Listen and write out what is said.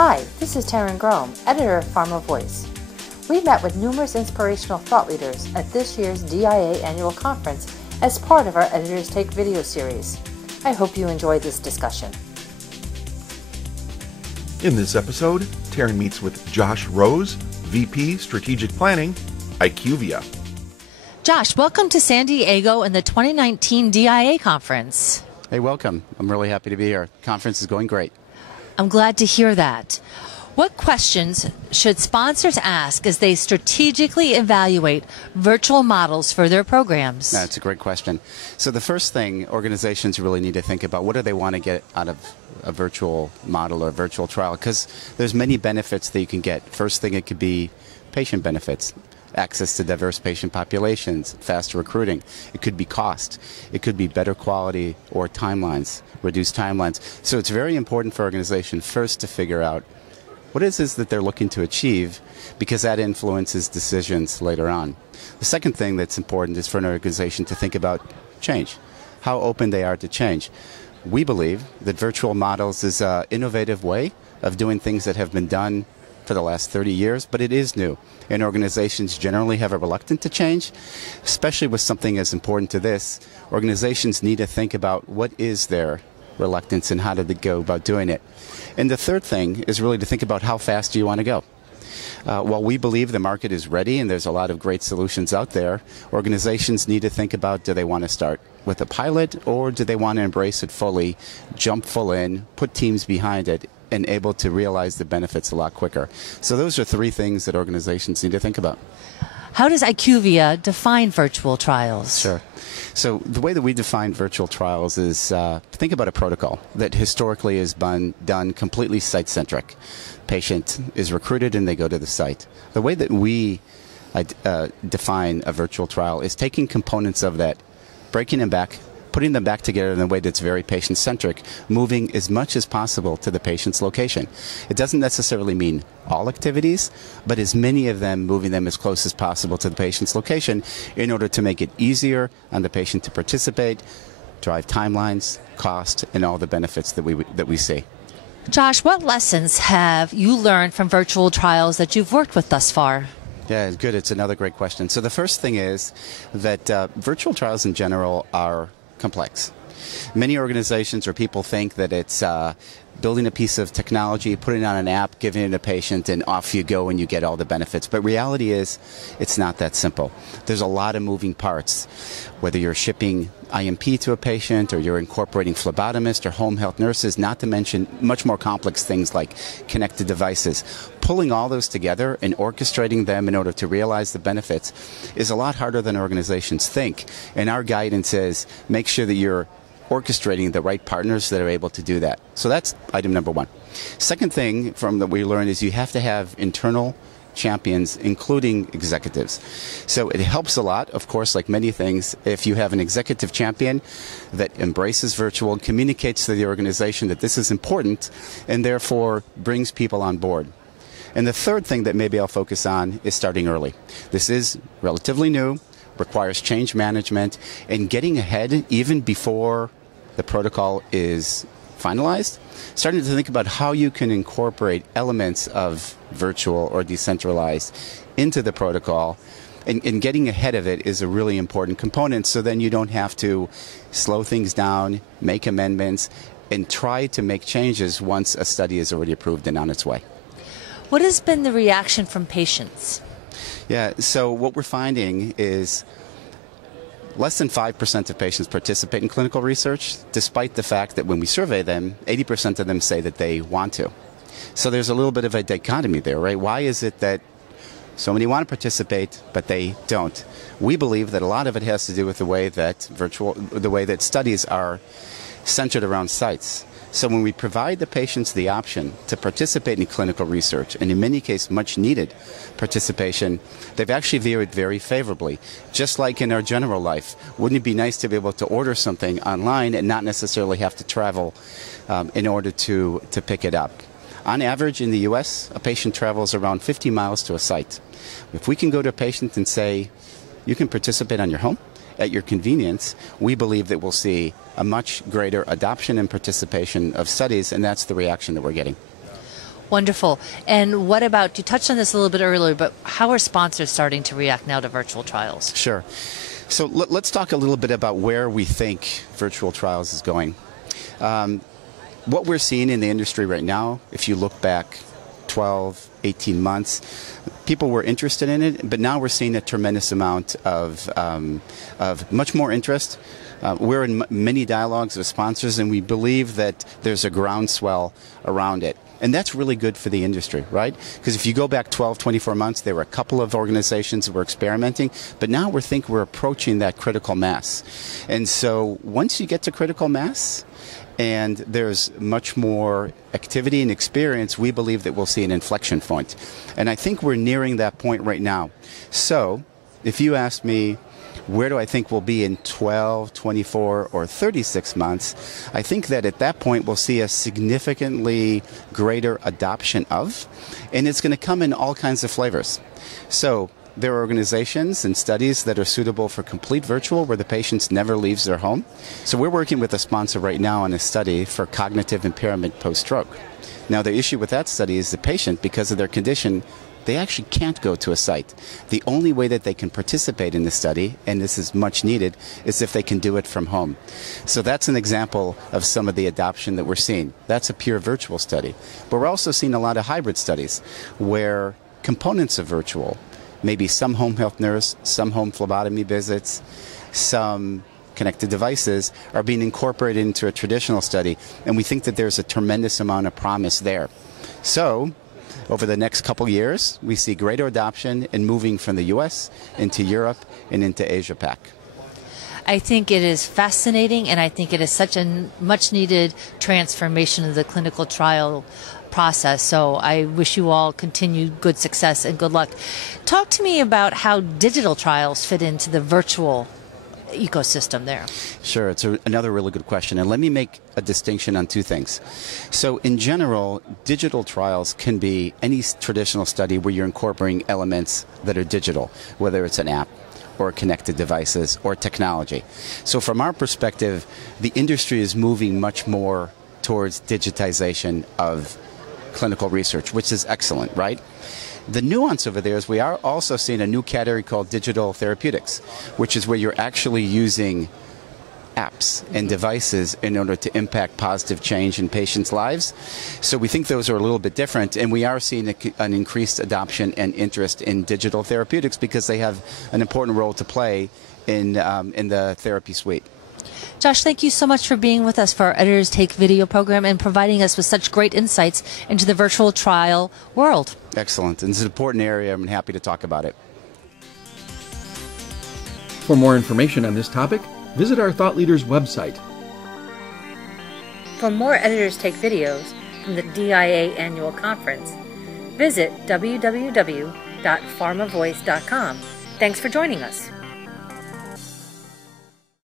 Hi, this is Taryn Grome, editor of Pharma Voice. We met with numerous inspirational thought leaders at this year's DIA annual conference as part of our Editors Take video series. I hope you enjoy this discussion. In this episode, Taryn meets with Josh Rose, VP Strategic Planning, IQVIA. Josh, welcome to San Diego and the 2019 DIA conference. Hey, welcome. I'm really happy to be here. Conference is going great. I'm glad to hear that. What questions should sponsors ask as they strategically evaluate virtual models for their programs? That's a great question. So the first thing organizations really need to think about, what do they want to get out of a virtual model or a virtual trial? Because there's many benefits that you can get. First thing, it could be patient benefits. Access to diverse patient populations, faster recruiting. It could be cost. It could be better quality or timelines, reduced timelines. So it's very important for organizations first to figure out what it is that they're looking to achieve, because that influences decisions later on. The second thing that's important is for an organization to think about change, how open they are to change. We believe that virtual models is an innovative way of doing things that have been done for the last 30 years, but it is new. And organizations generally have a reluctance to change, especially with something as important to this. Organizations need to think about what is their reluctance and how do they go about doing it. And the third thing is really to think about how fast do you want to go. While we believe the market is ready and there's a lot of great solutions out there, organizations need to think about, do they want to start with a pilot or do they want to embrace it fully, jump full in, put teams behind it, and able to realize the benefits a lot quicker. So those are three things that organizations need to think about. How does IQVIA define virtual trials? Sure. So the way that we define virtual trials is think about a protocol that historically has been done completely site-centric. Patient is recruited and they go to the site. The way that we define a virtual trial is taking components of that, breaking them back, putting them back together in a way that's very patient-centric, moving as much as possible to the patient's location. It doesn't necessarily mean all activities, but as many of them, moving them as close as possible to the patient's location in order to make it easier on the patient to participate, drive timelines, cost, and all the benefits that we see. Josh, what lessons have you learned from virtual trials that you've worked with thus far? Yeah, good. It's another great question. So the first thing is that virtual trials in general are complex. Many organizations or people think that it's building a piece of technology, putting it on an app, giving it to a patient, and off you go and you get all the benefits. But reality is, it's not that simple. There's a lot of moving parts. Whether you're shipping IMP to a patient or you're incorporating phlebotomists or home health nurses, not to mention much more complex things like connected devices. Pulling all those together and orchestrating them in order to realize the benefits is a lot harder than organizations think. And our guidance is make sure that you're orchestrating the right partners that are able to do that. So that's item number one. Second thing that we learned is you have to have internal champions, including executives. So it helps a lot, of course, like many things, if you have an executive champion that embraces virtual and communicates to the organization that this is important and therefore brings people on board. And the third thing that maybe I'll focus on is starting early. This is relatively new, requires change management, and getting ahead even before the protocol is finalized, starting to think about how you can incorporate elements of virtual or decentralized into the protocol, and getting ahead of it is a really important component, so then you don't have to slow things down, make amendments, and try to make changes once a study is already approved and on its way. What has been the reaction from patients? Yeah, so what we're finding is less than 5% of patients participate in clinical research, despite the fact that when we survey them, 80% of them say that they want to. So there's a little bit of a dichotomy there, right? Why is it that so many want to participate, but they don't? We believe that a lot of it has to do with the way that studies are centered around sites. So when we provide the patients the option to participate in clinical research, and in many cases much needed participation, they've actually viewed it very favorably. Just like in our general life, wouldn't it be nice to be able to order something online and not necessarily have to travel in order to pick it up? On average in the U.S., a patient travels around 50 miles to a site. If we can go to a patient and say, you can participate on your home, at your convenience, we believe that we'll see a much greater adoption and participation of studies, and that's the reaction that we're getting. Wonderful. And what about, you touched on this a little bit earlier, but how are sponsors starting to react now to virtual trials? Sure. So let's talk a little bit about where we think virtual trials is going. What we're seeing in the industry right now, if you look back 12, 18 months, people were interested in it, but now we're seeing a tremendous amount of much more interest. We're in many dialogues with sponsors, and we believe that there's a groundswell around it. And that's really good for the industry, right? Because if you go back 12, 24 months, there were a couple of organizations that were experimenting, but now we're approaching that critical mass. And so once you get to critical mass, and there's much more activity and experience, we believe that we'll see an inflection point. And I think we're nearing that point right now. So if you ask me, where do I think we'll be in 12, 24, or 36 months? I think that at that point we'll see a significantly greater adoption of, and it's going to come in all kinds of flavors. So there are organizations and studies that are suitable for complete virtual where the patient never leaves their home. So we're working with a sponsor right now on a study for cognitive impairment post-stroke. Now the issue with that study is the patient, because of their condition, they actually can't go to a site. The only way that they can participate in the study, and this is much needed, is if they can do it from home. So that's an example of some of the adoption that we're seeing. That's a pure virtual study. But we're also seeing a lot of hybrid studies where components of virtual, maybe some home health nurse, some home phlebotomy visits, some connected devices are being incorporated into a traditional study, and we think that there's a tremendous amount of promise there. So over the next couple years, we see greater adoption and moving from the U.S. into Europe and into Asia-Pac. I think it is fascinating, and I think it is such a much-needed transformation of the clinical trial process. So I wish you all continued good success and good luck. Talk to me about how digital trials fit into the virtual ecosystem there. Sure, it's another really good question, and let me make a distinction on two things. So in general, digital trials can be any traditional study where you're incorporating elements that are digital, whether it's an app or connected devices or technology. So from our perspective, the industry is moving much more towards digitization of clinical research, which is excellent, right? The nuance over there is we are also seeing a new category called digital therapeutics, which is where you're actually using apps and devices in order to impact positive change in patients' lives. So we think those are a little bit different, and we are seeing an increased adoption and interest in digital therapeutics because they have an important role to play in the therapy suite. Josh, thank you so much for being with us for our Editors Take video program and providing us with such great insights into the virtual trial world. Excellent. And it's an important area. I'm happy to talk about it. For more information on this topic, visit our Thought Leaders website. For more Editors Take videos from the DIA Annual Conference, visit www.pharmavoice.com. Thanks for joining us.